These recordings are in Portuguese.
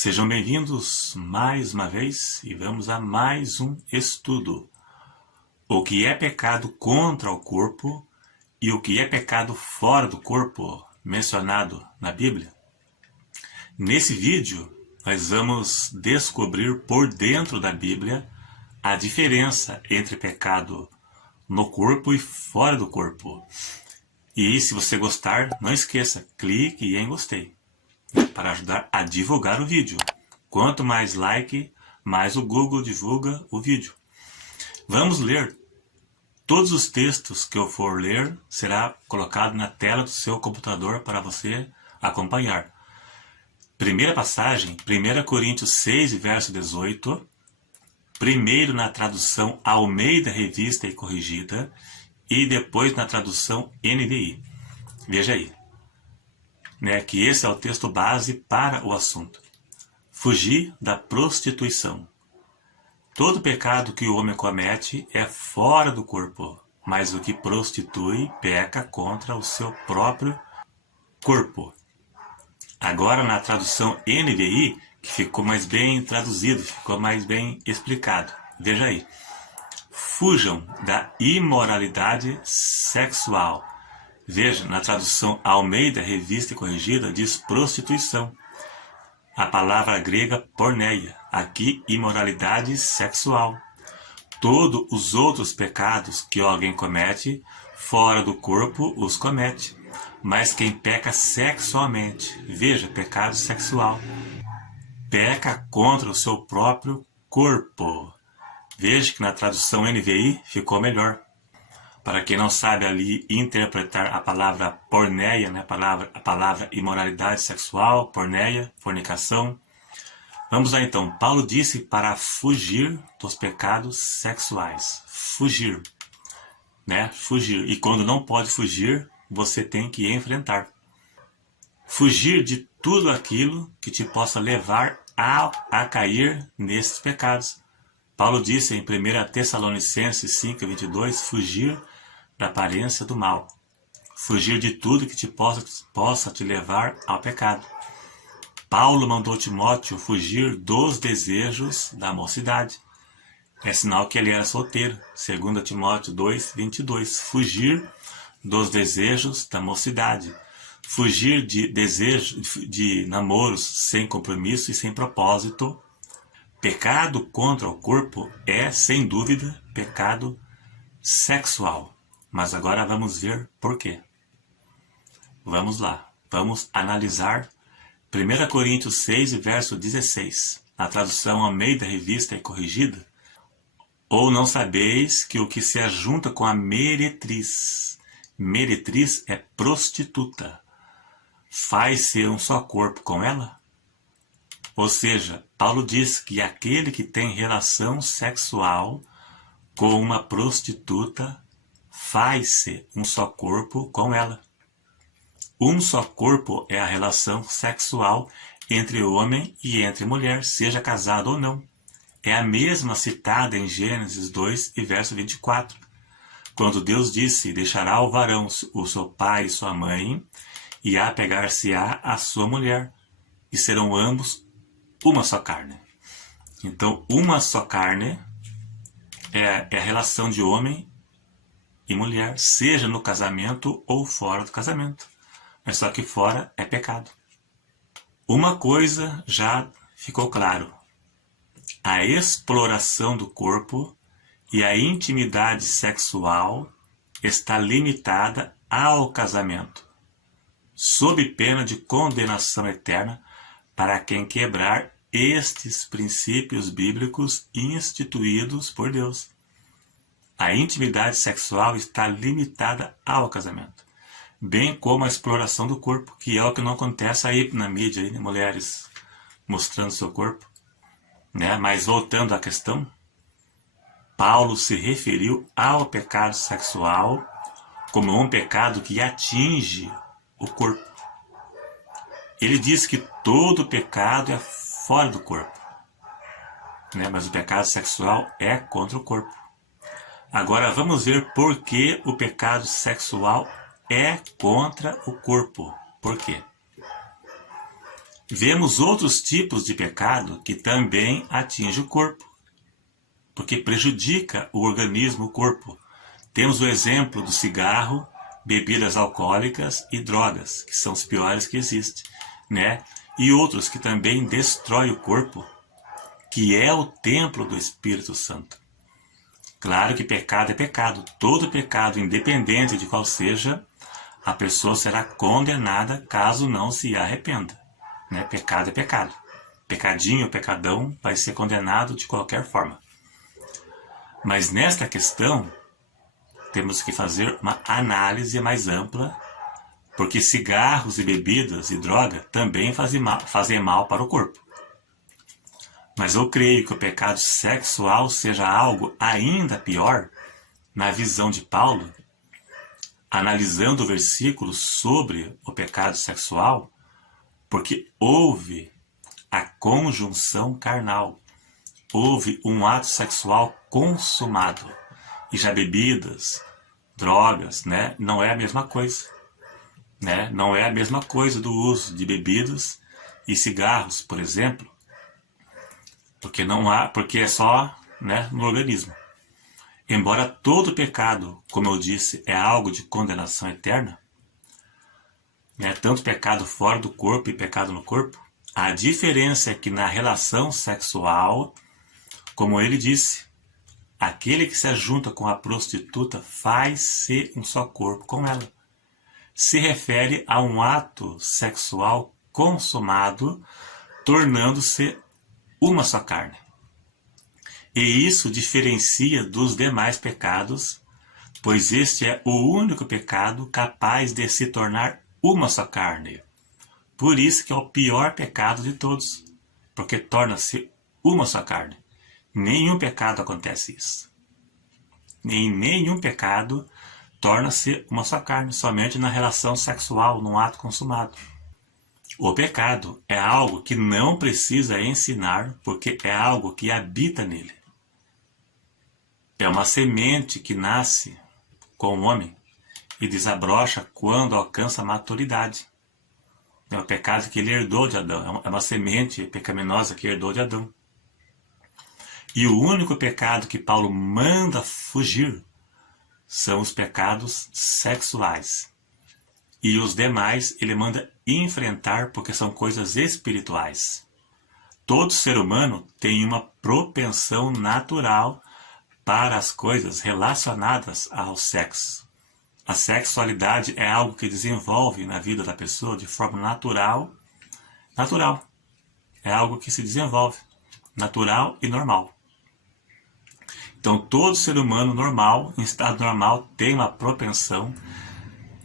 Sejam bem-vindos mais uma vez e vamos a mais um estudo. O que é pecado contra o corpo e o que é pecado fora do corpo, mencionado na Bíblia. Nesse vídeo, nós vamos descobrir por dentro da Bíblia a diferença entre pecado no corpo e fora do corpo. E se você gostar, não esqueça, clique em gostei, para ajudar a divulgar o vídeo. Quanto mais like, mais o Google divulga o vídeo. Vamos ler. Todos os textos que eu for ler será colocado na tela do seu computador para você acompanhar. Primeira passagem, 1 Coríntios 6, verso 18. Primeiro na tradução Almeida Revista e Corrigida e depois na tradução NVI. Veja aí. Que esse é o texto base para o assunto. Fugir da prostituição. Todo pecado que o homem comete é fora do corpo, mas o que prostitui peca contra o seu próprio corpo. Agora na tradução NVI, que ficou mais bem traduzido, ficou mais bem explicado. Veja aí. Fujam da imoralidade sexual. Veja, na tradução Almeida, Revista e Corrigida, diz prostituição. A palavra grega porneia, aqui imoralidade sexual. Todos os outros pecados que alguém comete, fora do corpo os comete. Mas quem peca sexualmente, veja, pecado sexual, peca contra o seu próprio corpo. Veja que na tradução NVI ficou melhor. Para quem não sabe ali interpretar a palavra porneia, a palavra imoralidade sexual, porneia, fornicação. Vamos lá então. Paulo disse para fugir dos pecados sexuais. Fugir. Fugir. E quando não pode fugir, você tem que enfrentar. Fugir de tudo aquilo que te possa levar a cair nesses pecados. Paulo disse em 1 Tessalonicenses 5:22, fugir da aparência do mal. Fugir de tudo que te possa te levar ao pecado. Paulo mandou Timóteo fugir dos desejos da mocidade. É sinal que ele era solteiro. 2 Timóteo 2:22. Fugir dos desejos da mocidade. Fugir de namoros sem compromisso e sem propósito. Pecado contra o corpo é, sem dúvida, pecado sexual. Mas agora vamos ver por quê. Vamos lá. Vamos analisar 1 Coríntios 6, verso 16. Na tradução Almeida Revista e Corrigida. Ou não sabeis que o que se ajunta com a meretriz. Meretriz é prostituta. Faz-se um só corpo com ela? Ou seja, Paulo diz que aquele que tem relação sexual com uma prostituta faz-se um só corpo com ela. Um só corpo é a relação sexual entre homem e entre mulher, seja casado ou não. É a mesma citada em Gênesis 2 e verso 24. Quando Deus disse, deixará o varão o seu pai e sua mãe, e apegar-se-á a sua mulher, e serão ambos uma só carne. Então, uma só carne é a relação de homem e mulher, seja no casamento ou fora do casamento. Mas só que fora é pecado. Uma coisa já ficou claro. A exploração do corpo e a intimidade sexual está limitada ao casamento, sob pena de condenação eterna para quem quebrar estes princípios bíblicos instituídos por Deus. A intimidade sexual está limitada ao casamento, bem como a exploração do corpo, que é o que não acontece aí na mídia, mulheres mostrando seu corpo. Mas voltando à questão, Paulo se referiu ao pecado sexual como um pecado que atinge o corpo. Ele diz que todo pecado é fora do corpo, mas o pecado sexual é contra o corpo. Agora vamos ver por que o pecado sexual é contra o corpo. Por quê? Vemos outros tipos de pecado que também atingem o corpo, porque prejudica o organismo, o corpo. Temos o exemplo do cigarro, bebidas alcoólicas e drogas, que são os piores que existem, né? E outros que também destroem o corpo, que é o templo do Espírito Santo. Claro que pecado é pecado. Todo pecado, independente de qual seja, a pessoa será condenada caso não se arrependa. Né? Pecado é pecado. Pecadinho, pecadão, vai ser condenado de qualquer forma. Mas nesta questão, temos que fazer uma análise mais ampla, porque cigarros e bebidas e droga também fazem mal para o corpo. Mas eu creio que o pecado sexual seja algo ainda pior, na visão de Paulo, analisando o versículo sobre o pecado sexual, porque houve a conjunção carnal, houve um ato sexual consumado. E já bebidas, drogas, né, não é a mesma coisa. Né? Não é a mesma coisa do uso de bebidas e cigarros, por exemplo, porque é só, né, no organismo. Embora todo pecado, como eu disse, é algo de condenação eterna, né, tanto pecado fora do corpo e pecado no corpo, a diferença é que na relação sexual, como ele disse, aquele que se ajunta com a prostituta faz-se um só corpo com ela. Se refere a um ato sexual consumado, tornando-se uma só carne. E isso diferencia dos demais pecados, pois este é o único pecado capaz de se tornar uma só carne. Por isso que é o pior pecado de todos, porque torna-se uma só carne. Nenhum pecado acontece isso. Em nenhum pecado torna-se uma só carne, somente na relação sexual, num ato consumado. O pecado é algo que não precisa ensinar, porque é algo que habita nele. É uma semente que nasce com o homem e desabrocha quando alcança a maturidade. É o pecado que ele herdou de Adão, é uma semente pecaminosa que herdou de Adão. E o único pecado que Paulo manda fugir são os pecados sexuais. E os demais ele manda enfrentar porque são coisas espirituais. Todo ser humano tem uma propensão natural para as coisas relacionadas ao sexo. A sexualidade é algo que desenvolve na vida da pessoa de forma natural. Natural. É algo que se desenvolve. Natural e normal. Então, todo ser humano normal, em estado normal, tem uma propensão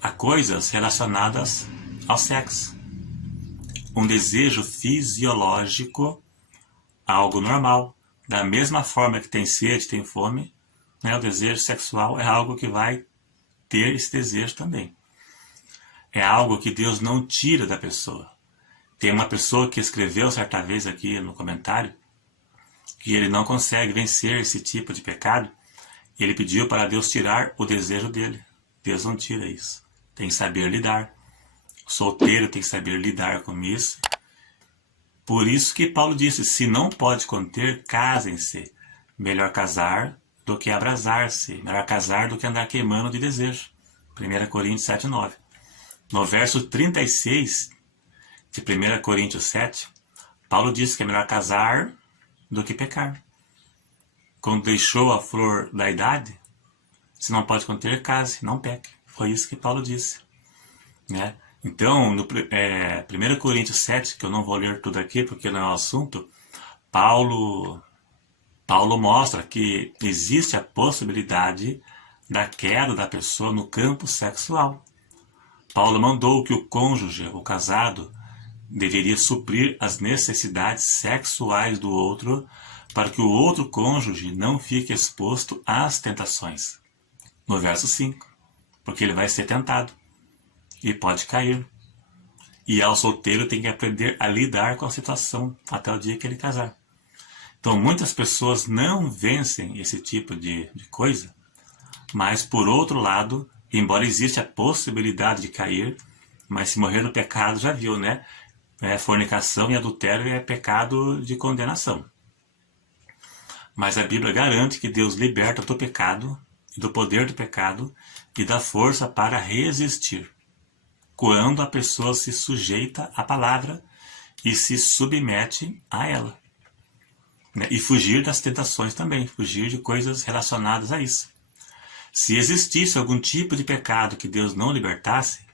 a coisas relacionadas ao sexo. Um desejo fisiológico, algo normal. Da mesma forma que tem sede, tem fome, né, o desejo sexual é algo que vai ter esse desejo também. É algo que Deus não tira da pessoa. Tem uma pessoa que escreveu certa vez aqui no comentário que ele não consegue vencer esse tipo de pecado. Ele pediu para Deus tirar o desejo dele. Deus não tira isso. Tem que saber lidar. O solteiro tem que saber lidar com isso. Por isso que Paulo disse, se não pode conter, casem-se. Melhor casar do que abrasar-se. Melhor casar do que andar queimando de desejo. 1 Coríntios 7:9. No verso 36 de 1 Coríntios 7, Paulo diz que é melhor casar do que pecar. Quando deixou a flor da idade, se não pode conter, case, não peque. Foi isso que Paulo disse. Né? Então, no 1 Coríntios 7, que eu não vou ler tudo aqui porque não é o assunto, Paulo mostra que existe a possibilidade da queda da pessoa no campo sexual. Paulo mandou que o cônjuge, o casado, deveria suprir as necessidades sexuais do outro para que o outro cônjuge não fique exposto às tentações. No verso 5. Porque ele vai ser tentado e pode cair. E ao solteiro tem que aprender a lidar com a situação até o dia que ele casar. Então muitas pessoas não vencem esse tipo de coisa, mas por outro lado, embora exista a possibilidade de cair, mas se morrer no pecado, já viu, né? Fornicação e adultério é pecado de condenação. Mas a Bíblia garante que Deus liberta do pecado e do poder do pecado e dá força para resistir, quando a pessoa se sujeita à palavra e se submete a ela. E fugir das tentações também, fugir de coisas relacionadas a isso. Se existisse algum tipo de pecado que Deus não libertasse,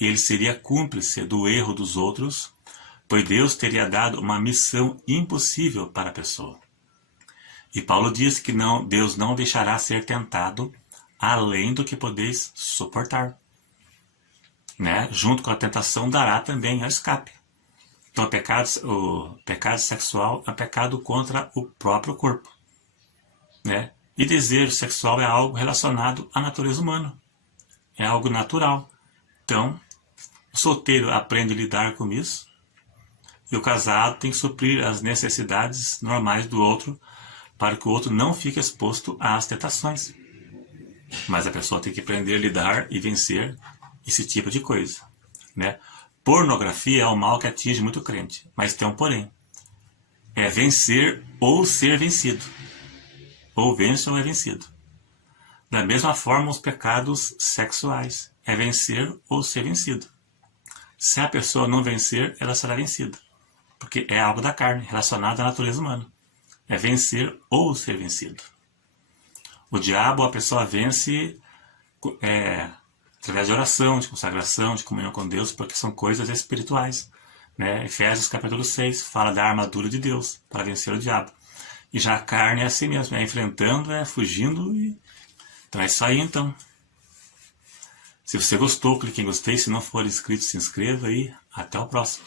ele seria cúmplice do erro dos outros, pois Deus teria dado uma missão impossível para a pessoa. E Paulo diz que Deus não deixará ser tentado além do que podeis suportar. Junto com a tentação dará também ao escape. Então o pecado sexual é um pecado contra o próprio corpo. E desejo sexual é algo relacionado à natureza humana. É algo natural. Então, o solteiro aprende a lidar com isso. E o casado tem que suprir as necessidades normais do outro para que o outro não fique exposto às tentações. Mas a pessoa tem que aprender a lidar e vencer esse tipo de coisa. Pornografia é o mal que atinge muito crente, mas tem um porém. É vencer ou ser vencido. Ou vence ou é vencido. Da mesma forma, os pecados sexuais. É vencer ou ser vencido. Se a pessoa não vencer, ela será vencida. Porque é algo da carne, relacionado à natureza humana. É vencer ou ser vencido. O diabo, a pessoa vence através de oração, de consagração, de comunhão com Deus, porque são coisas espirituais. Efésios capítulo 6 fala da armadura de Deus para vencer o diabo. E já a carne é assim mesmo, é enfrentando, é fugindo. Então é isso aí, então. Se você gostou, clique em gostei. Se não for inscrito, se inscreva e até o próximo.